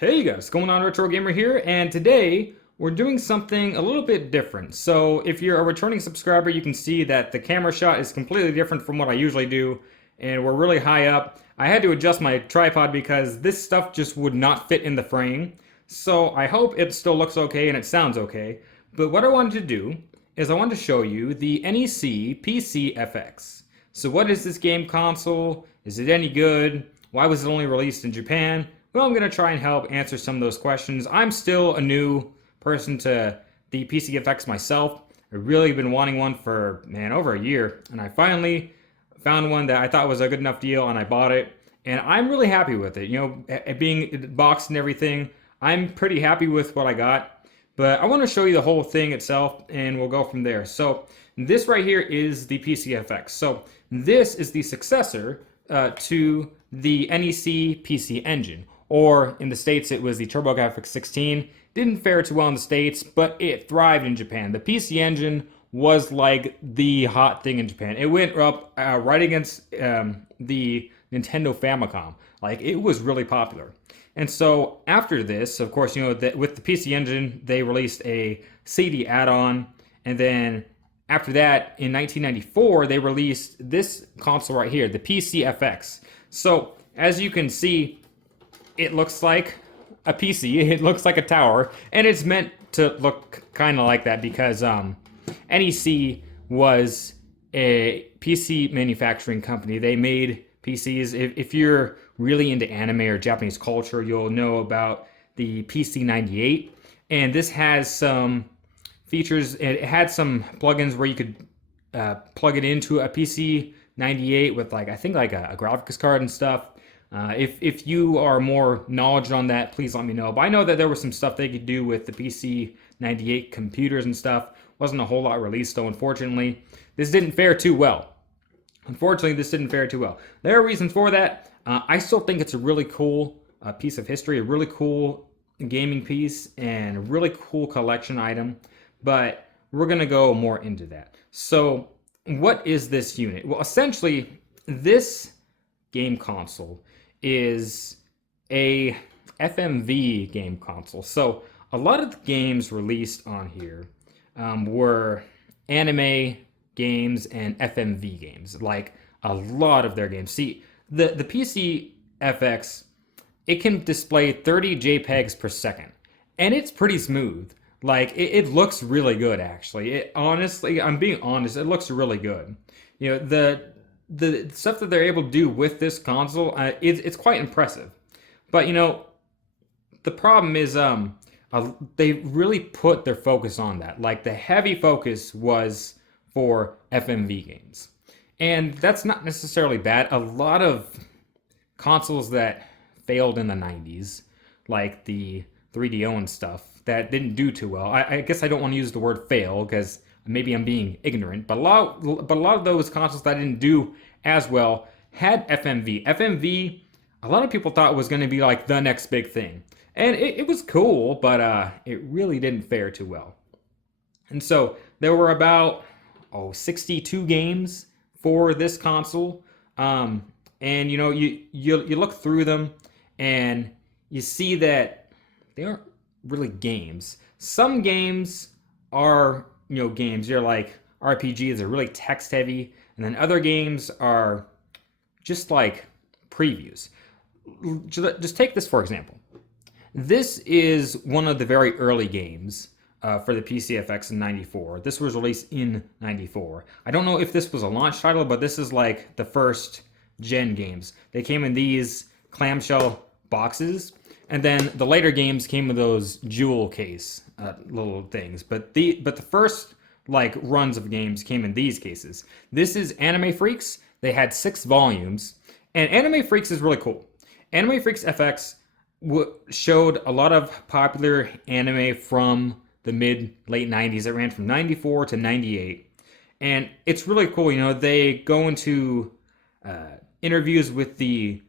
Hey guys, what's going on? RetroGamer here, and today we're doing something a little bit different. So if you're a returning subscriber, you can see that the camera shot is completely different from what I usually do, and we're really high up. I had to adjust my tripod because this stuff just would not fit in the frame. So I hope it still looks okay and it sounds okay. But what I wanted to do is I wanted to show you the NEC PC FX. So what is this game console? Is it any good? Why was it only released in Japan? Well, I'm going to try and help answer some of those questions. I'm still a new person to the PC FX myself. I've really been wanting one for, man, over a year. And I finally found one that I thought was a good enough deal and I bought it. And I'm really happy with it. You know, it being boxed and everything, I'm pretty happy with what I got. But I want to show you the whole thing itself and we'll go from there. So this right here is the PC FX. So this is the successor to the NEC PC Engine. Or in the States, it was the TurboGrafx 16. Didn't fare too well in the States, but it thrived in Japan. The PC Engine was like the hot thing in Japan. It went up right against the Nintendo Famicom. Like, it was really popular. And so after this, of course, you know, with the PC Engine, they released a CD add-on. And then after that, in 1994, they released this console right here, the PC FX. So as you can see, it looks like a PC, it looks like a tower, and it's meant to look kind of like that because NEC was a PC manufacturing company. They made PCs. If you're really into anime or Japanese culture, you'll know about the PC-98, and this has some features. It had some plugins where you could plug it into a PC-98 with I think a graphics card and stuff. If you are more knowledgeable on that, please let me know. But I know that there was some stuff they could do with the PC-98 computers and stuff. Wasn't a whole lot released, though, unfortunately. This didn't fare too well. Unfortunately, this didn't fare too well. There are reasons for that. I still think it's a really cool piece of history, a really cool gaming piece, and a really cool collection item. But we're going to go more into that. So what is this unit? Well, essentially, this game console is a FMV game console. So a lot of the games released on here were anime games and FMV games. Like a lot of their games. See, the PC FX, it can display 30 JPEGs per second, and it's pretty smooth. Like it looks really good, actually. It honestly, I'm being honest, it looks really good. You know, the stuff that they're able to do with this console, it's quite impressive. But you know, the problem is they really put their focus on that. Like the heavy focus was for FMV games, and that's not necessarily bad. A lot of consoles that failed in the 90s, like the 3DO and stuff, that didn't do too well. I guess I don't want to use the word fail because maybe I'm being ignorant, but a lot of those consoles that didn't do as well had FMV. FMV, a lot of people thought was going to be like the next big thing, and it was cool, but it really didn't fare too well. And so there were about 62 games for this console, and you know you look through them and you see that they aren't really games. Some games are games. You're like RPGs are really text heavy, and then other games are just like previews. Just take this for example. This is one of the very early games for the PCFX in 94. This was released in 94. I don't know if this was a launch title, but this is like the first gen games. They came in these clamshell boxes, and then the later games came with those jewel case little things. But the first like runs of games came in these cases. This is Anime Freaks. They had 6 volumes, and Anime Freaks is really cool. Anime Freaks FX showed a lot of popular anime from the late 90s. It ran from 94 to 98, and it's really cool. You know, they go into interviews with the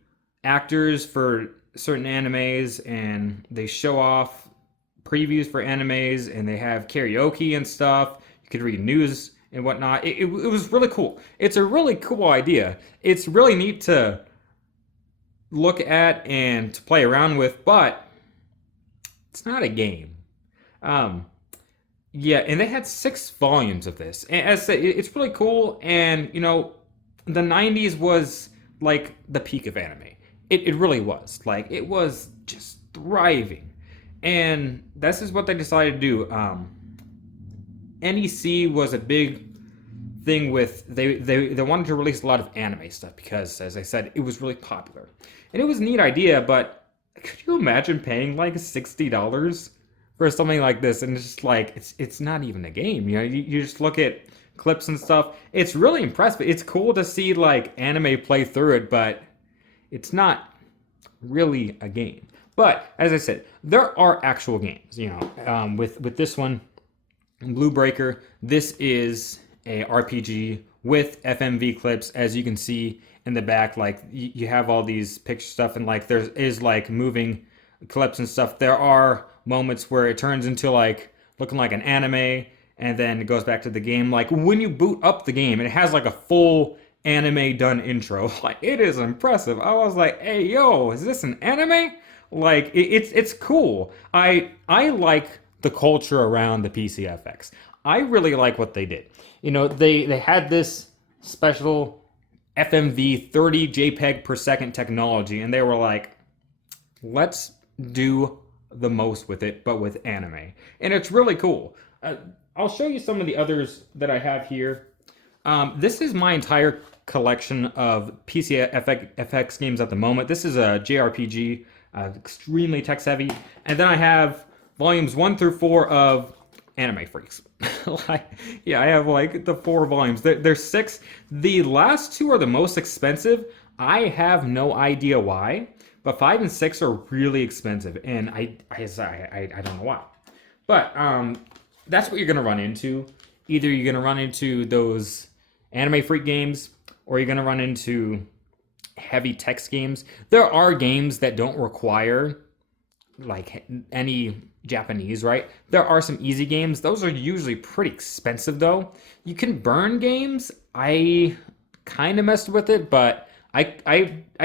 actors for certain animes, and they show off previews for animes, and they have karaoke and stuff. You could read news and whatnot. It was really cool. It's a really cool idea. It's really neat to look at and to play around with, but it's not a game. Um, yeah, and they had 6 volumes of this. And as I said, it's really cool. And the '90s was like the peak of anime. It really was. Like it was just thriving, and this is what they decided to do. NEC was a big thing with they wanted to release a lot of anime stuff because, as I said, it was really popular, and it was a neat idea. But could you imagine paying like $60 for something like this? And it's just like it's not even a game. You just look at clips and stuff. It's really impressive. It's cool to see like anime play through it, but it's not really a game. But as I said, there are actual games. With this one, Blue Breaker, this is a RPG with FMV clips, as you can see in the back. Like you have all these picture stuff, and like there is like moving clips and stuff. There are moments where it turns into like looking like an anime, and then it goes back to the game. Like when you boot up the game, it has like a full anime done intro. Like it is impressive. I was like, hey yo, is this an anime? Like it's cool. I like the culture around the PCFX. I really like what they did. They had this special FMV 30 JPEG per second technology, and they were like, let's do the most with it, but with anime. And it's really cool. I'll show you some of the others that I have here. This is my entire collection of PCFX games at the moment. This is a JRPG, extremely text heavy. And then I have volumes 1 through 4 of Anime Freaks. Yeah, I have like the 4 volumes. There's 6. The last 2 are the most expensive. I have no idea why, but 5 and 6 are really expensive, and I don't know why. But that's what you're gonna run into. Either you're gonna run into those Anime Freak games, or you're gonna run into heavy text games. There are games that don't require like any Japanese, right? There are some easy games. Those are usually pretty expensive though. You can burn games. I kind of messed with it, but I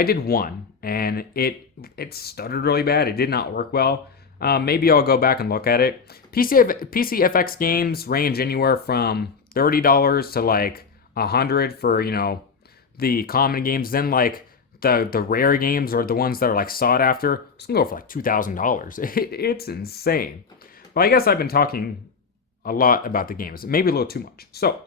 did one, and it stuttered really bad. It did not work well. Maybe I'll go back and look at it. PCFX games range anywhere from $30 to like $100 for the common games. Then like the rare games, or the ones that are like sought after, it's gonna go for like $2,000. It's insane. But I guess I've been talking a lot about the games, maybe a little too much. So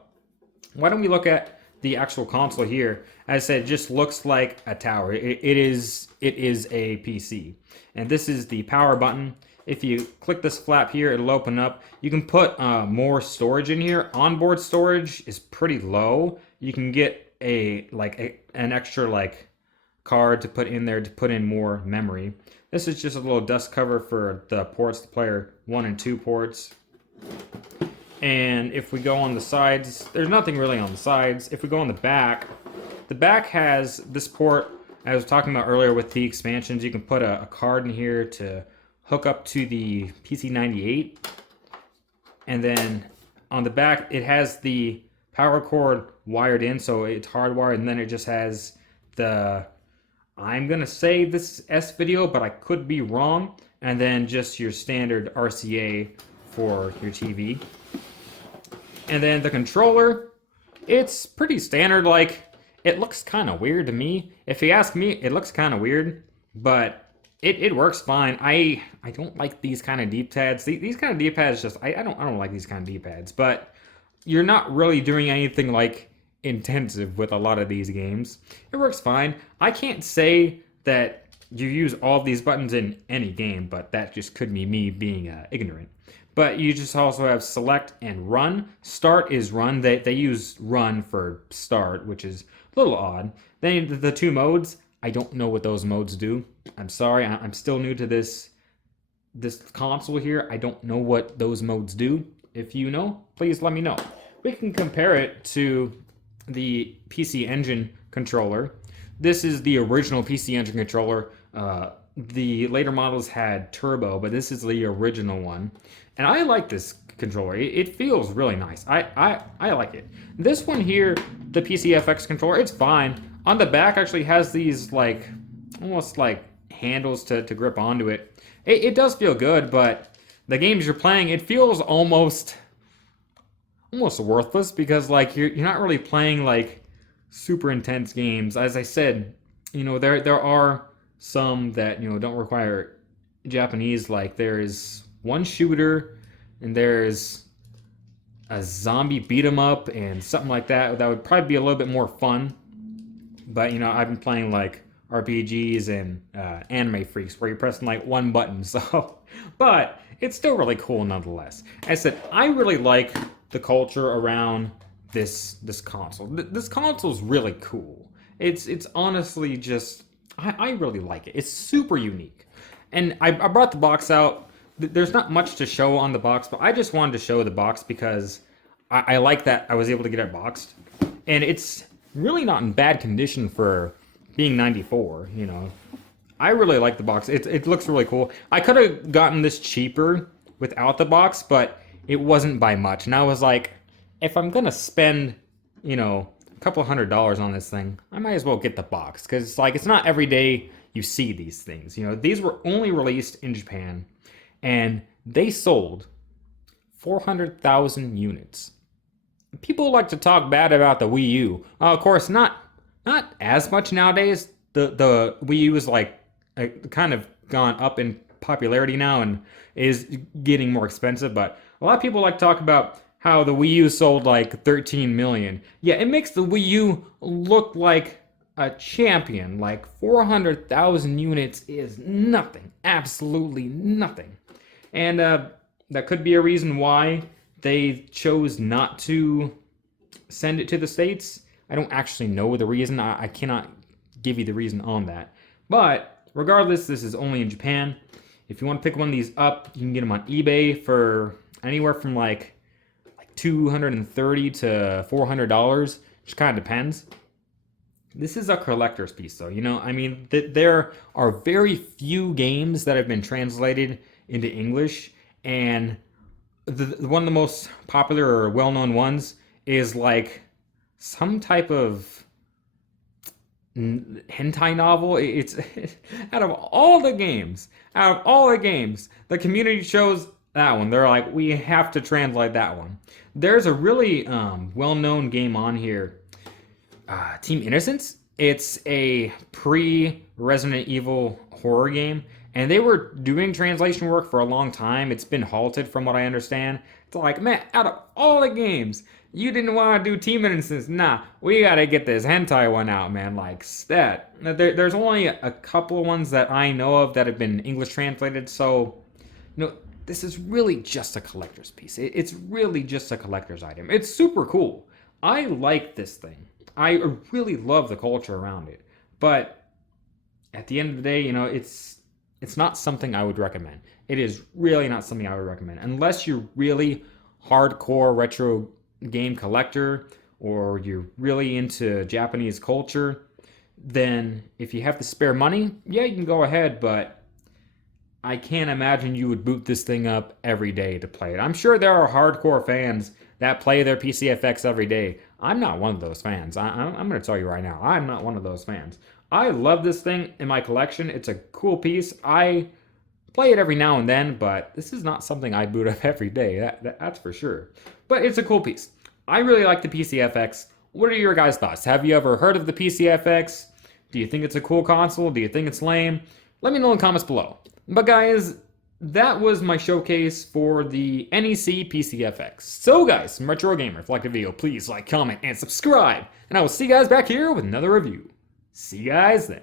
why don't we look at the actual console here? As I said, it just looks like a tower. It is a PC, and this is the power button. If you click this flap here, it'll open up. You can put more storage in here. Onboard storage is pretty low. You can get an extra like card to put in there to put in more memory. This is just a little dust cover for the ports, the player 1 and 2 ports. And if we go on the sides, there's nothing really on the sides. If we go on the back has this port I was talking about earlier with the expansions. You can put a card in here to hook up to the PC98. And then on the back, it has the power cord wired in, so it's hardwired, and then it just has the, I'm gonna say this is S video, but I could be wrong, and then just your standard RCA for your TV. And then the controller, it's pretty standard. Like, it looks kind of weird to me. If you ask me, it looks kind of weird, but it works fine. I don't like these kind of D-pads. These kind of D-pads just, I don't like these kind of D-pads, but you're not really doing anything like intensive with a lot of these games. It works fine. I can't say that you use all of these buttons in any game, but that just could be me being ignorant. But you just also have select and run. Start is run. They use run for start, which is a little odd. Then the 2 modes, I don't know what those modes do. I'm sorry, I'm still new to this console here. I don't know what those modes do. If you know, please let me know. We can compare it to the PC Engine controller. This is the original PC Engine controller. The later models had turbo, but this is the original one. And I like this controller. It feels really nice. I like it. This one here, the PCFX controller, it's fine. On the back actually has these like almost like handles to grip onto it. It does feel good, but the games you're playing, it feels almost worthless because like you're not really playing like super intense games. As I said, there are some that don't require Japanese. Like there's one shooter, and there's a zombie beat 'em up and something like that. That would probably be a little bit more fun. But I've been playing like RPGs and anime freaks where you're pressing like one button. So, but it's still really cool nonetheless. As I said, I really like the culture around this console. This console's really cool. It's honestly just I really like it. It's super unique. And I brought the box out. There's not much to show on the box, but I just wanted to show the box because I like that I was able to get it boxed. And it's really not in bad condition for being 94, I really like the box. It looks really cool. I could have gotten this cheaper without the box, but it wasn't by much. And I was like, if I'm going to spend, a couple $100 on this thing, I might as well get the box. Because it's not every day you see these things. These were only released in Japan. And they sold 400,000 units. People like to talk bad about the Wii U. Of course, not as much nowadays. The Wii U is like kind of gone up in popularity now and is getting more expensive. But a lot of people like to talk about how the Wii U sold like 13 million. Yeah, it makes the Wii U look like a champion. Like 400,000 units is nothing, absolutely nothing. And that could be a reason why they chose not to send it to the States. I don't actually know the reason. I cannot give you the reason on that. But regardless, this is only in Japan. If you want to pick one of these up, you can get them on eBay for anywhere from like $230 to $400. Just kind of depends. This is a collector's piece, though. There are very few games that have been translated into English, and one of the most popular or well-known ones is like some type of hentai novel. It's out of all the games, the community chose that one. They're like, we have to translate that one. There's a really well-known game on here, Team Innocence. It's a pre-Resident Evil horror game, and they were doing translation work for a long time. It's been halted from what I understand. It's like, man, out of all the games, you didn't want to do Team Innocence. Nah, we gotta get this hentai one out, man. Like, stat. There's only a couple of ones that I know of that have been English translated, so, this is really just a collector's piece. It's really just a collector's item. It's super cool. I like this thing. I really love the culture around it. But at the end of the day, it's not something I would recommend. It is really not something I would recommend. Unless you're really hardcore retro game collector or you're really into Japanese culture, then if you have the spare money, yeah, you can go ahead, but I can't imagine you would boot this thing up every day to play it. I'm sure there are hardcore fans that play their PCFX every day. I'm not one of those fans. I'm going to tell you right now, I'm not one of those fans. I love this thing in my collection. It's a cool piece. I play it every now and then, but this is not something I boot up every day. That's for sure. But it's a cool piece. I really like the PCFX. What are your guys' thoughts? Have you ever heard of the PCFX? Do you think it's a cool console? Do you think it's lame? Let me know in the comments below. But guys, that was my showcase for the NEC PCFX. So guys, from RetroGamer, if you liked the video, please like, comment, and subscribe. And I will see you guys back here with another review. See you guys then.